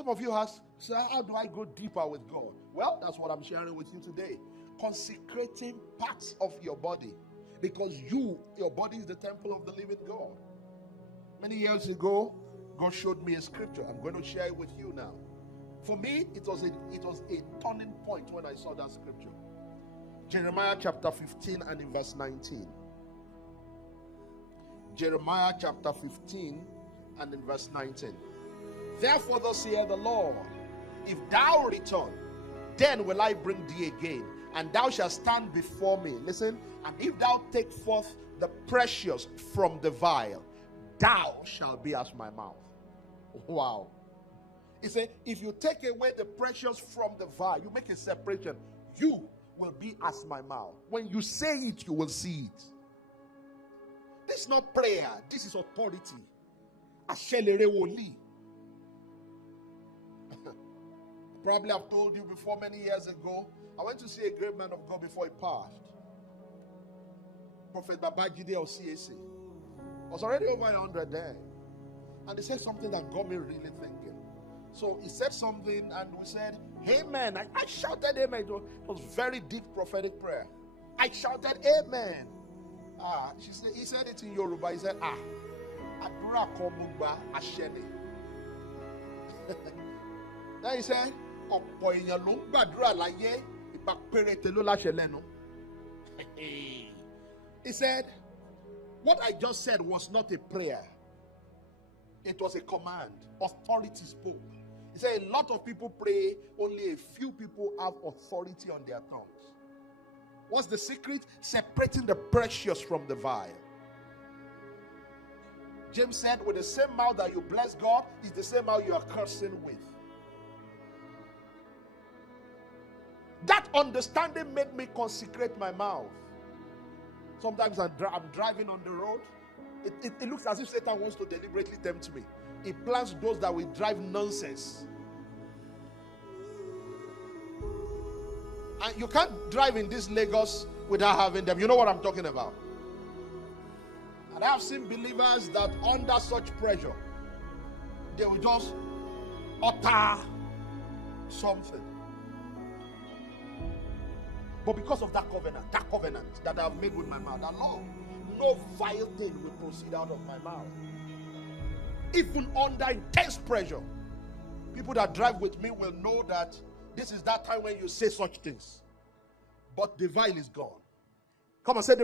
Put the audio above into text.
Some of you ask, so how do I go deeper with God? Well, that's what I'm sharing with you today. Consecrating parts of your body, because your body is the temple of the living God. Many years ago, God showed me a scripture. I'm going to share it with you now. For me, it was a turning point when I saw that scripture. Jeremiah chapter 15 and in verse 19. Jeremiah chapter 15 and in verse 19. Therefore thus saith the Lord, if thou return, then will I bring thee again, and thou shalt stand before me. Listen, and if thou take forth the precious from the vial, thou shalt be as my mouth. Wow. He said, if you take away the precious from the vial, you make a separation, you will be as my mouth. When you say it, you will see it. This is not prayer, this is authority. Probably I've told you before, many years ago, I went to see a great man of God before he passed. Prophet Babajide of CAC. I was already over 100 there. And he said something that got me really thinking. So he said something and we said, amen. I shouted amen. It was very deep prophetic prayer. I shouted amen. He said it in Yoruba. He said, Adura komugba ashene. Then he said, he said, what I just said was not a prayer. It was a command. Authority spoke. He said a lot of people pray, only a few people have authority on their tongues. What's the secret? Separating the precious from the vile. James said, with the same mouth that you bless God, is the same mouth you are cursing with. That understanding made me consecrate my mouth. Sometimes I'm driving on the road. It looks as if Satan wants to deliberately tempt me. He plans those that will drive nonsense. And you can't drive in this Lagos without having them. You know what I'm talking about. And I have seen believers that under such pressure, they will just utter something. But because of that covenant that I have made with my mouth, that Lord, no vile thing will proceed out of my mouth. Even under intense pressure, people that drive with me will know that this is that time when you say such things. But the vile is gone. Come and say the